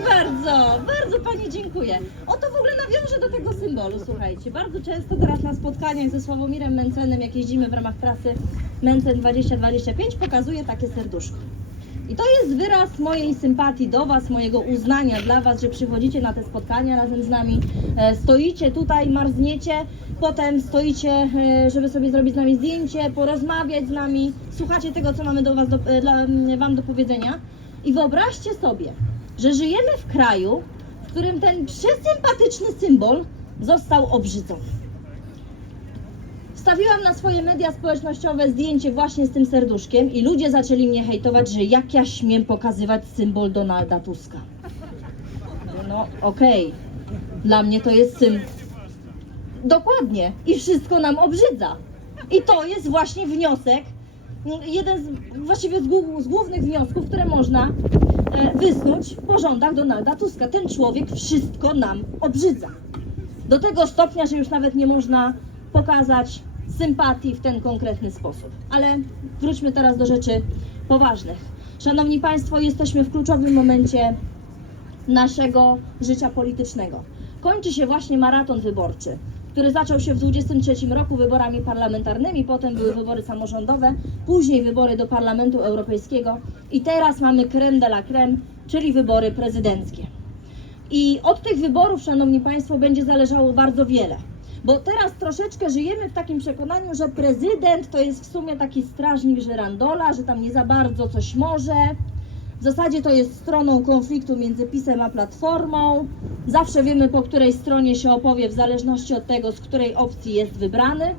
Bardzo, bardzo Pani dziękuję. Oto w ogóle nawiążę do tego symbolu, słuchajcie. Bardzo często teraz na spotkaniach ze Sławomirem Mencenem, jak jeździmy w ramach trasy Mencen 2025, pokazuję takie serduszko. I to jest wyraz mojej sympatii do Was, mojego uznania dla Was, że przychodzicie na te spotkania razem z nami, e, stoicie tutaj, marzniecie, potem stoicie, e, żeby sobie zrobić z nami zdjęcie, porozmawiać z nami, słuchacie tego, co mamy do was do, e, dla, Wam do powiedzenia. I wyobraźcie sobie, że żyjemy w kraju, w którym ten przesympatyczny symbol został obrzydzony. Wstawiłam na swoje media społecznościowe zdjęcie właśnie z tym serduszkiem i ludzie zaczęli mnie hejtować, że jak ja śmiem pokazywać symbol Donalda Tuska. No okej, dla mnie to jest symbol. Dokładnie. I wszystko nam obrzydza. I to jest właśnie wniosek, jeden z, właściwie z, z głównych wniosków, które można wysnuć po rządach Donalda Tuska. Ten człowiek wszystko nam obrzydza. Do tego stopnia, że już nawet nie można pokazać sympatii w ten konkretny sposób. Ale wróćmy teraz do rzeczy poważnych. Szanowni Państwo, jesteśmy w kluczowym momencie naszego życia politycznego. Kończy się właśnie maraton wyborczy, który zaczął się w 23 roku wyborami parlamentarnymi, potem były wybory samorządowe, później wybory do Parlamentu Europejskiego i teraz mamy creme de la creme, czyli wybory prezydenckie. I od tych wyborów, Szanowni Państwo, będzie zależało bardzo wiele. Bo teraz troszeczkę żyjemy w takim przekonaniu, że prezydent to jest w sumie taki strażnik żyrandola, że tam nie za bardzo coś może. W zasadzie to jest stroną konfliktu między PiSem a Platformą. Zawsze wiemy, po której stronie się opowie, w zależności od tego, z której opcji jest wybrany.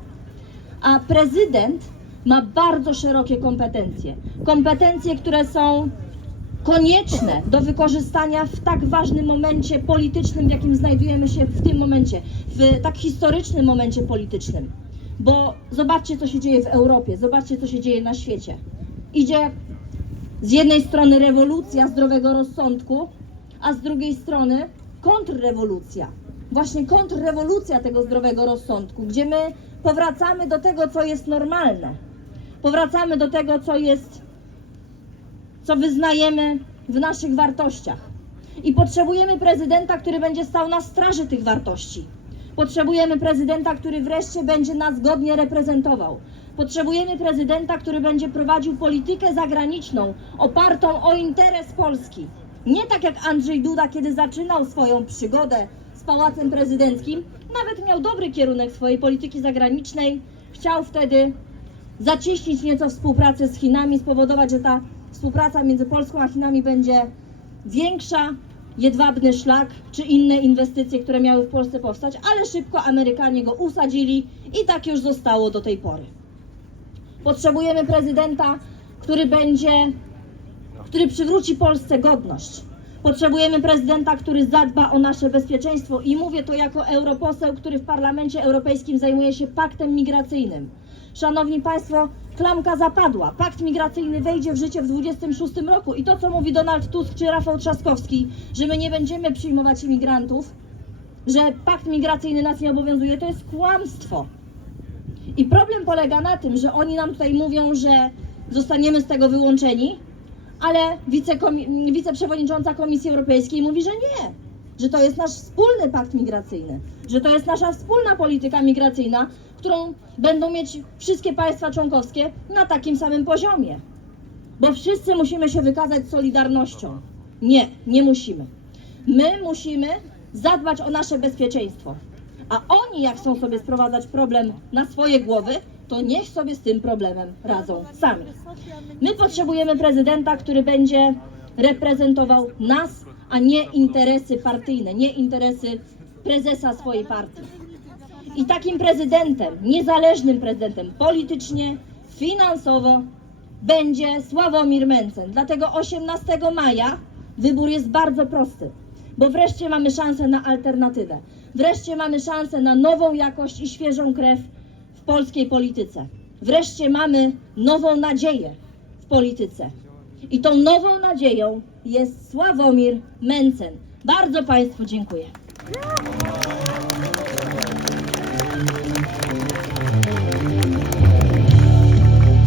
A prezydent ma bardzo szerokie kompetencje. Kompetencje, które są konieczne do wykorzystania w tak ważnym momencie politycznym, w jakim znajdujemy się w tym momencie, w tak historycznym momencie politycznym. Bo zobaczcie, co się dzieje w Europie, zobaczcie, co się dzieje na świecie. Idzie z jednej strony rewolucja zdrowego rozsądku, a z drugiej strony kontrrewolucja. Właśnie kontrrewolucja tego zdrowego rozsądku, gdzie my powracamy do tego, co jest normalne. Powracamy do tego, co jest co wyznajemy w naszych wartościach. I potrzebujemy prezydenta, który będzie stał na straży tych wartości. Potrzebujemy prezydenta, który wreszcie będzie nas godnie reprezentował. Potrzebujemy prezydenta, który będzie prowadził politykę zagraniczną opartą o interes Polski. Nie tak jak Andrzej Duda, kiedy zaczynał swoją przygodę z Pałacem Prezydenckim, nawet miał dobry kierunek swojej polityki zagranicznej. Chciał wtedy zacieśnić nieco współpracę z Chinami, spowodować, że ta współpraca między Polską a Chinami będzie większa, jedwabny szlak czy inne inwestycje, które miały w Polsce powstać, ale szybko Amerykanie go usadzili i tak już zostało do tej pory. Potrzebujemy prezydenta, który będzie, który przywróci Polsce godność. Potrzebujemy prezydenta, który zadba o nasze bezpieczeństwo i mówię to jako europoseł, który w Parlamencie Europejskim zajmuje się paktem migracyjnym. Szanowni Państwo, klamka zapadła. Pakt migracyjny wejdzie w życie w 2026 roku i to, co mówi Donald Tusk czy Rafał Trzaskowski, że my nie będziemy przyjmować imigrantów, że pakt migracyjny nas nie obowiązuje, to jest kłamstwo. I problem polega na tym, że oni nam tutaj mówią, że zostaniemy z tego wyłączeni, ale wiceprzewodnicząca Komisji Europejskiej mówi, że nie, że to jest nasz wspólny pakt migracyjny, że to jest nasza wspólna polityka migracyjna, którą będą mieć wszystkie państwa członkowskie na takim samym poziomie. Bo wszyscy musimy się wykazać solidarnością. Nie, nie musimy. My musimy zadbać o nasze bezpieczeństwo. A oni, jak chcą sobie sprowadzać problem na swoje głowy, to niech sobie z tym problemem radzą sami. My potrzebujemy prezydenta, który będzie reprezentował nas, a nie interesy partyjne, nie interesy prezesa swojej partii. I takim prezydentem, niezależnym prezydentem politycznie, finansowo będzie Sławomir Mencen. Dlatego 18 maja wybór jest bardzo prosty, bo wreszcie mamy szansę na alternatywę. Wreszcie mamy szansę na nową jakość i świeżą krew w polskiej polityce. Wreszcie mamy nową nadzieję w polityce. I tą nową nadzieją jest Sławomir Mencen. Bardzo Państwu dziękuję.